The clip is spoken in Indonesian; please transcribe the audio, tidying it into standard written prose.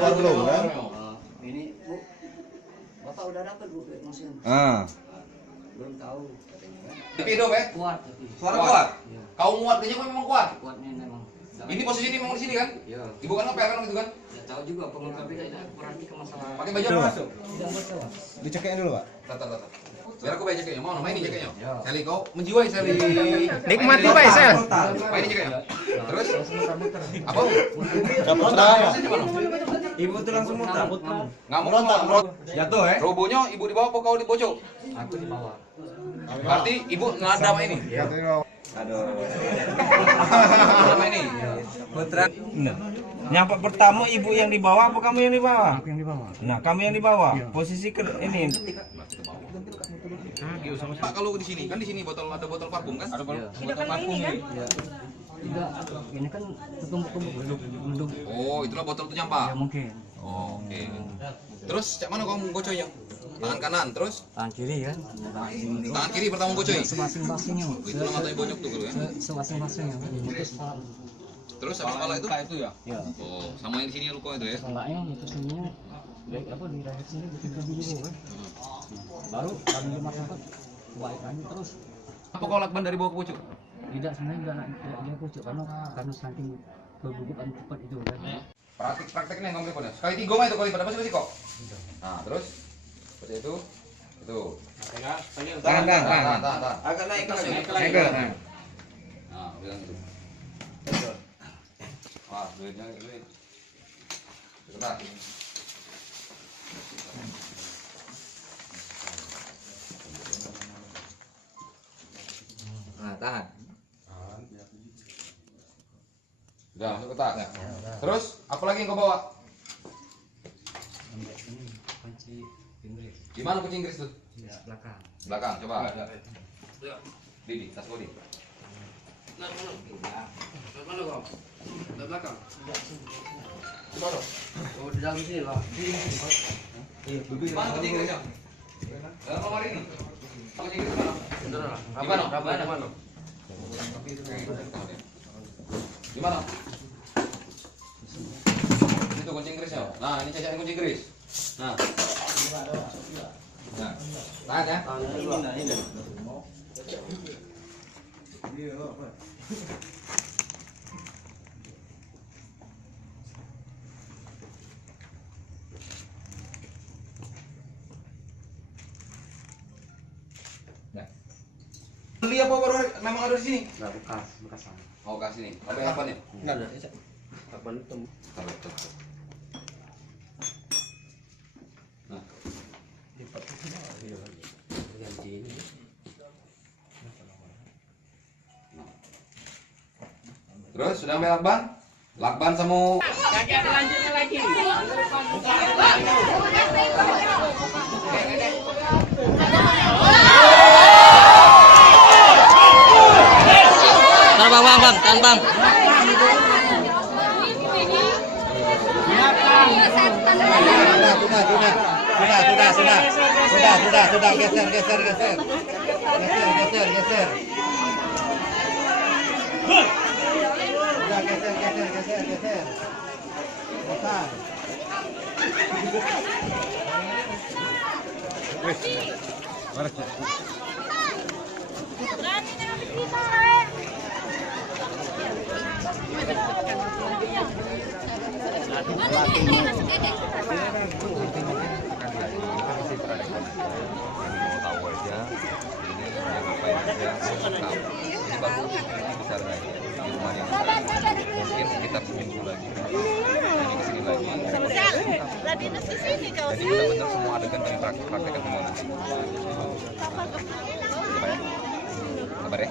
keluar belum kan? Ini Bu, Bapak udah dapat Bu maksudnya. Belum tahu katanya kan. Tapi hidup ya? Kuat tapi. Suara kuat? Iya. Kau muat kayaknya kau memang kuat. Kuatnya memang. Ini posisi ini memang di sini kan? Iya. Ibu kan apa kan gitu kan? Ya tahu juga pengungkapnya tidak perhatikan masalah. Pakai baju apa masuk? Tidak masalah. Diceknya dulu, Pak. Tar. Biar aku bayar jaketnya. Mau nama ini jaketnya. Ya. Sally kau menjiwai Sally. Nikmati Pak Sel. Apa ini jaketnya? Terus? Apa? Putra. Ibu tuh langsung muntah. Nggak mau merontak. Jatuh ya? Robonya ibu di bawah apa kau di pojok? Aku di bawah. Berarti ibu nadam ini. Aduh. Nama ini. Putra. Nah. Nyampe pertama ibu yang di bawah apa kamu yang di bawah? Aku yang di bawah. Nah, kamu yang di bawah. Posisi ke ini. Pak kalau di sini kan di sini ada botol parfum kan? Ada botol parfum Iya. Tidak, ini kan tumbuk-tumbuk belum. Oh, itulah botol itu nyampah. Ya mungkin. Oh, oke. Terus cak mana kamu gocoy yang? Tangan kanan, terus Tangan kiri kan. tangan kiri pertama gocoy. Semasing-masingnya. Itu lah matanya bonyok tuh kalau ya. Semasing-masingnya kan. Terus Terus habis kepala itu? Itu ya? ya. Oh, sama yang di sini luka itu ya. Kepalanya itu sininya baik apa di leher sini begitu dulu kan. Baru kami dimakan baik lagi terus. Apa kau lakban dari bawah ke pucuk? Tidak sebenarnya tidak dia pucuk karena saking berbubukan cepat itu kan. Prakteknya yang kamu lakukan ya. Sekali 3 mah itu kali pada masih kok. Nah, terus seperti itu. Itu. Tahan. Agak naik ke lagi. Naik ke. Nah, bilang itu. Wah, duitnya duit. Sebentar. Nah, tahan. Udah masuk kotak. Terus apa lagi yang kau bawa? Kunci Inggris Di mana kunci Inggris tuh? di belakang. Belakang, coba. Didi, tas kau di. Mana kau? Di belakang. Coba dong. Oh di dalam sini lah. Di mana kunci Inggrisnya? Dalam lemari ini. Kunci Inggris mana? Di mana? Di mana? Di mana? Itu kunci Inggrisnya. Nah, ini cacahan kunci Inggris. Nah. Nah, tahan ya. Beli apa baru memang ada di sini? Enggak bekasan. Oh, kasih nih. Apa nih? Enggak ada. Kapan itu? Nah. Terus sudah ambil lakban? Lakban sama Tahan, Bang. Sudah, geser. Geser. Udah, geser. Bosan. Wes. Baris. tahu aja ini ngapain aja ini baru ini besar lagi di rumah yang besar mungkin sekitar seminggu lagi ini kesini lagi jadi benar-benar semua adegan kami praktekkan semua nanti. Apa ya? Kabar ya?